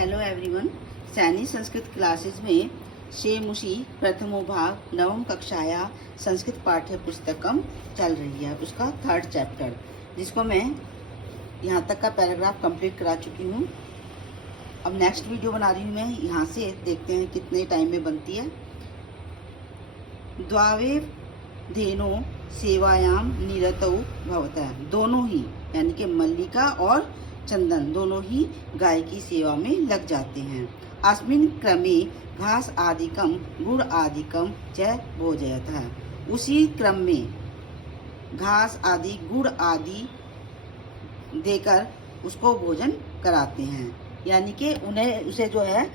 Hello everyone. सैनिक Sanskrit classes में शेमुषी प्रथमो भाग नवम कक्षाया संस्कृत पाठ्य पुस्तकम चल रही है, उसका 3rd चैप्टर, जिसको मैं यहाँ तक का पैराग्राफ कंप्लीट करा चुकी हूँ। अब नेक्स्ट वीडियो बना रही हूँ मैं, यहाँ से देखते हैं कितने टाइम में बनती है। द्वावे धेनो सेवायाम निरतौ भवतः, दोनों ही यानी कि मल्लिका और चंदन दोनों ही गाय की सेवा में लग जाते हैं। अस्मिन् क्रमे घास आदिकम गुड़ आदिकम च भोजयतः, उसी क्रम में घास आदि गुड़ आदि देकर उसको भोजन कराते हैं, यानी कि उसे जो है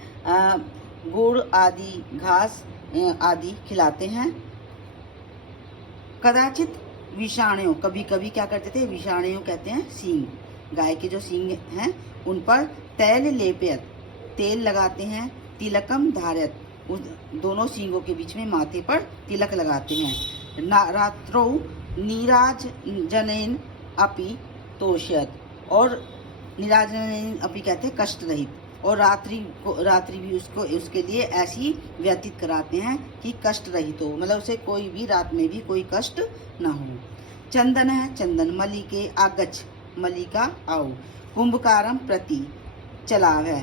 गुड़ आदि घास आदि खिलाते हैं। कदाचित विषाणु, कभी कभी क्या करते थे, विषाणु कहते हैं सींग, गाय के जो सींग हैं उन पर तैल लेप्यत, तेल लगाते हैं। तिलकम धारयत, उस दोनों सींगों के बीच में माथे पर तिलक लगाते हैं। रात्रौ नीराजनेन अपि तोष्यत, और नीराजनेन अपि कहते हैं कष्ट रहित, और रात्रि भी उसके लिए ऐसी व्यतीत कराते हैं कि कष्ट रहित हो, मतलब उसे कोई भी रात में भी कोई कष्ट ना हो। चंदन है, चंदन मलिके आगच्छ, मलिका आओ। कुंभकारम प्रति, चलाव है,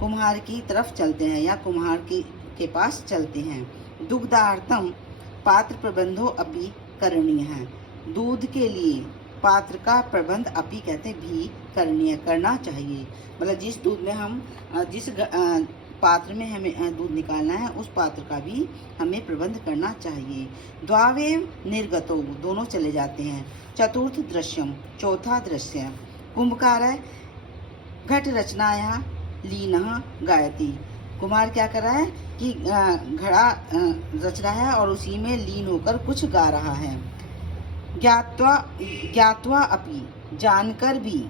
कुम्हार की तरफ चलते हैं या कुम्हार के पास चलते हैं। दुग्धार्थम पात्र प्रबंधो अपि करणीय है, दूध के लिए पात्र का प्रबंध अपि कहते भी करणीय, करना चाहिए, मतलब जिस दूध में हम जिस पात्र में हमें दूध निकालना है उस पात्र का भी हमें प्रबंध करना चाहिए। द्वावेव निर्गतो, दोनों चले जाते हैं। चतुर्थ दृश्यम, चौथा दृश्य, कुंभकार है, घट रचनाया लीनः गायति, कुमार क्या कर रहा है कि घड़ा रच रहा है और उसी में लीन होकर कुछ गा रहा है। ज्ञात्वा अपि, जानकर भी,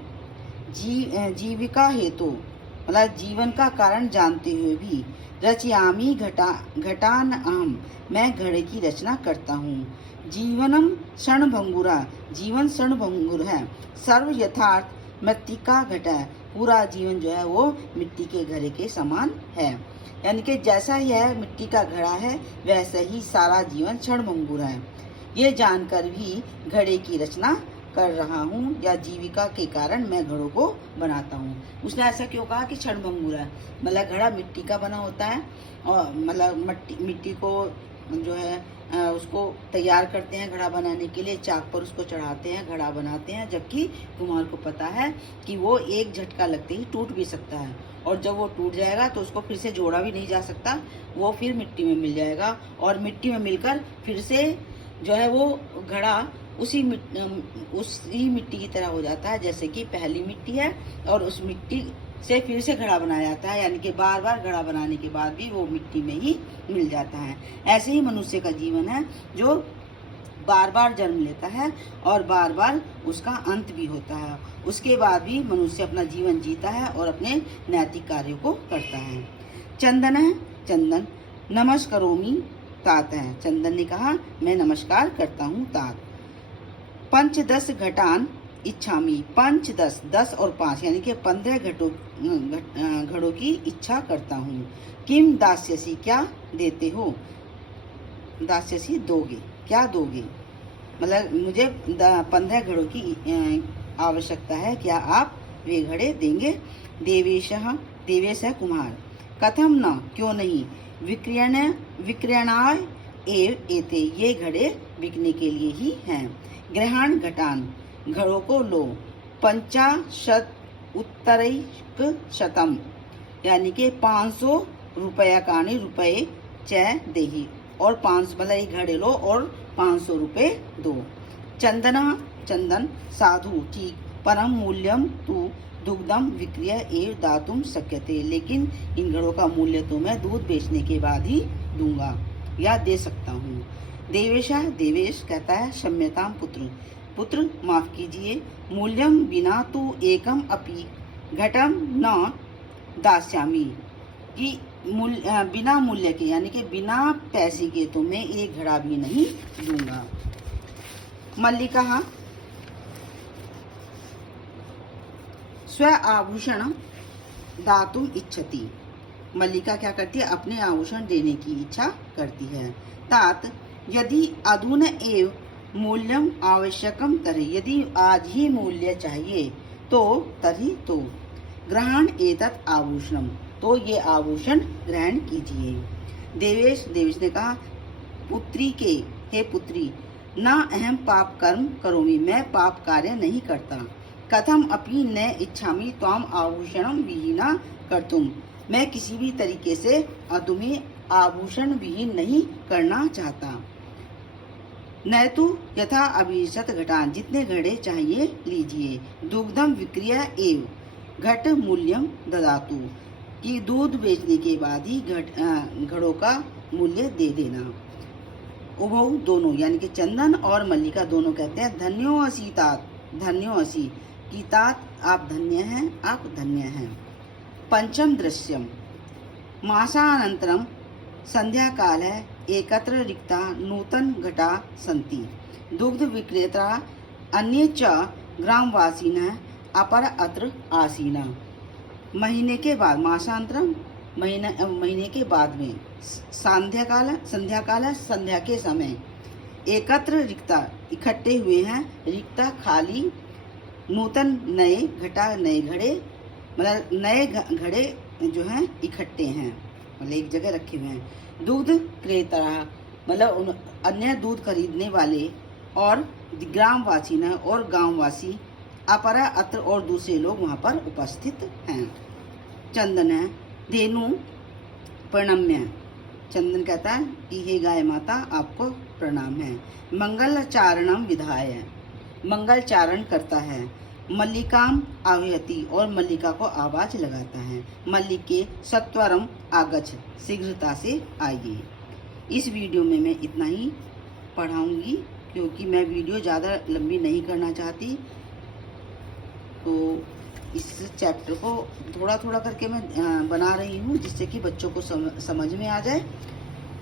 जीविका हेतु, मतलब जीवन का कारण जानते हुए भी, रचयामी घटान अहम, मैं घड़े की रचना करता हूँ। जीवनम क्षणभंगुरा, जीवन क्षणभंगुर है। सर्व यथार्थ मृत्तिका घट है, पूरा जीवन जो है वो मिट्टी के घड़े के समान है, यानी कि जैसा यह मिट्टी का घड़ा है वैसे ही सारा जीवन क्षणभंगुर है। ये जानकर भी घड़े की रचना कर रहा हूँ, या जीविका के कारण मैं घड़ों को बनाता हूँ। उसने ऐसा क्यों कहा कि क्षणभंगुर है, मतलब घड़ा मिट्टी का बना होता है, और मतलब मिट्टी को जो है उसको तैयार करते हैं घड़ा बनाने के लिए, चाक पर उसको चढ़ाते हैं, घड़ा बनाते हैं, जबकि कुम्हार को पता है कि वो एक झटका लगते ही टूट भी सकता है, और जब वो टूट जाएगा तो उसको फिर से जोड़ा भी नहीं जा सकता, वो फिर मिट्टी में मिल जाएगा, और मिट्टी में मिलकर फिर से जो है वो घड़ा उसी मिट्टी की तरह हो जाता है जैसे कि पहली मिट्टी है, और उस मिट्टी से फिर से घड़ा बनाया जाता है, यानी कि बार बार घड़ा बनाने के बाद भी वो मिट्टी में ही मिल जाता है। ऐसे ही मनुष्य का जीवन है, जो बार बार जन्म लेता है और बार बार उसका अंत भी होता है, उसके बाद भी मनुष्य अपना जीवन जीता है और अपने नैतिक कार्यों को करता है। चंदन है, चंदन नमस्करोमि तात है, चंदन ने कहा मैं नमस्कार करता हूँ तात। पंचदश घटान इच्छामी, पंच दस, 10 और 5 यानी कि 15 घड़ों की इच्छा करता हूँ। किम दास्यसी, क्या देते हो, दास्यसी दोगे, क्या दोगे, मतलब मुझे 15 घड़ों की आवश्यकता है, क्या आप वे घड़े देंगे। देवेश है कुम्हार। कथम न, क्यों नहीं, विक्रयणाय एव एते, ये घड़े बिकने के लिए ही हैं। ग्रहण घटान, घड़ों को लो। 50 उत्तरैक शतम, यानी कि 500 रुपया कानी रुपये च देही, और 5 मतलब एक घड़े लो और 500 रुपये दो। चंदना, चंदन साधु ठीक, परम मूल्यम तु दुग्धम विक्रिय एव दातुम शक्यते, लेकिन इन घड़ों का मूल्य तो मैं दूध बेचने के बाद ही दूंगा या दे सकता हूँ। देवेशा, देवेश कहता है क्षम्यताम पुत्र, पुत्र माफ कीजिए। मूल्यम बिना तु एकम अपि घटम न दास्यामी, कि बिना मूल्य के यानी कि बिना पैसे के तो मैं एक घड़ा भी नहीं दूंगा। मल्लिका, स्व आभूषण दातुम इच्छति। मल्लिका क्या करती है, अपने आभूषण देने की इच्छा करती है। तात यदि अधुना एव मूल्यम आवश्यकम तर्हि, यदि आज ही मूल्य चाहिए तो तर्हि तो ग्रहण एतत् आभूषणम, तो ये आभूषण ग्रहण कीजिए। देवेश ने कहा, पुत्री के, हे पुत्री, न अहम पाप कर्म करोमि, मैं पाप कार्य नहीं करता। कथम अपि न इच्छामि त्वाम आभूषणम विहीना कर्तुम, मैं किसी भी तरीके से तुम्हें आभूषण विहीन नहीं करना चाहता। न तो यथा अभिशत घटान, जितने घड़े चाहिए लीजिए। दुग्धम विक्रिया एव घट मूल्यम ददातु, कि दूध बेचने के बाद ही घड़ों का मूल्य दे देना। उभौ दोनों यानी कि चंदन और मल्लिका दोनों कहते हैं, धन्यो असी तात, धन्यो असी, कि तात आप धन्य हैं, आप धन्य हैं। पंचम दृश्यम मासानंतरम संध्या काल है, एकत्र रिक्ता नूतन घटा संति, दुग्ध विक्रेता अन्य च ग्रामवासिनः अपर अत्र आसीना। महीने के बाद, मासांतरम महीने के बाद में, संध्या काल है, संध्या के समय, एकत्र रिक्ता इकट्ठे हुए हैं, रिक्ता खाली, नूतन नए, घटा नए घड़े, मतलब नए घड़े जो हैं इकट्ठे हैं, मतलब एक जगह रखे हुए हैं। दूध क्रेता मतलब अन्य दूध खरीदने वाले, और ग्रामवासी न और गांववासी, अपरा अत्र और दूसरे लोग वहाँ पर उपस्थित हैं। चंदन है, धेनु प्रणम्य, चंदन कहता है कि हे गाय माता आपको प्रणाम है। मंगल चारणम विधाय, मंगल चारण करता है। मल्लिकाम आह्वयति, और मल्लिका को आवाज लगाता है। मल्लिके सत्वरम आगच्छ, शीघ्रता से आइए। इस वीडियो में मैं इतना ही पढ़ाऊंगी, क्योंकि मैं वीडियो ज़्यादा लंबी नहीं करना चाहती, तो इस चैप्टर को थोड़ा थोड़ा करके मैं बना रही हूँ, जिससे कि बच्चों को समझ में आ जाए।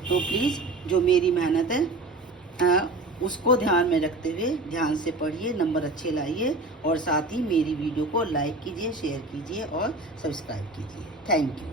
तो प्लीज़ जो मेरी मेहनत है उसको ध्यान में रखते हुए ध्यान से पढ़िए, नंबर अच्छे लाइए, और साथ ही मेरी वीडियो को लाइक कीजिए, शेयर कीजिए और सब्सक्राइब कीजिए। Thank you.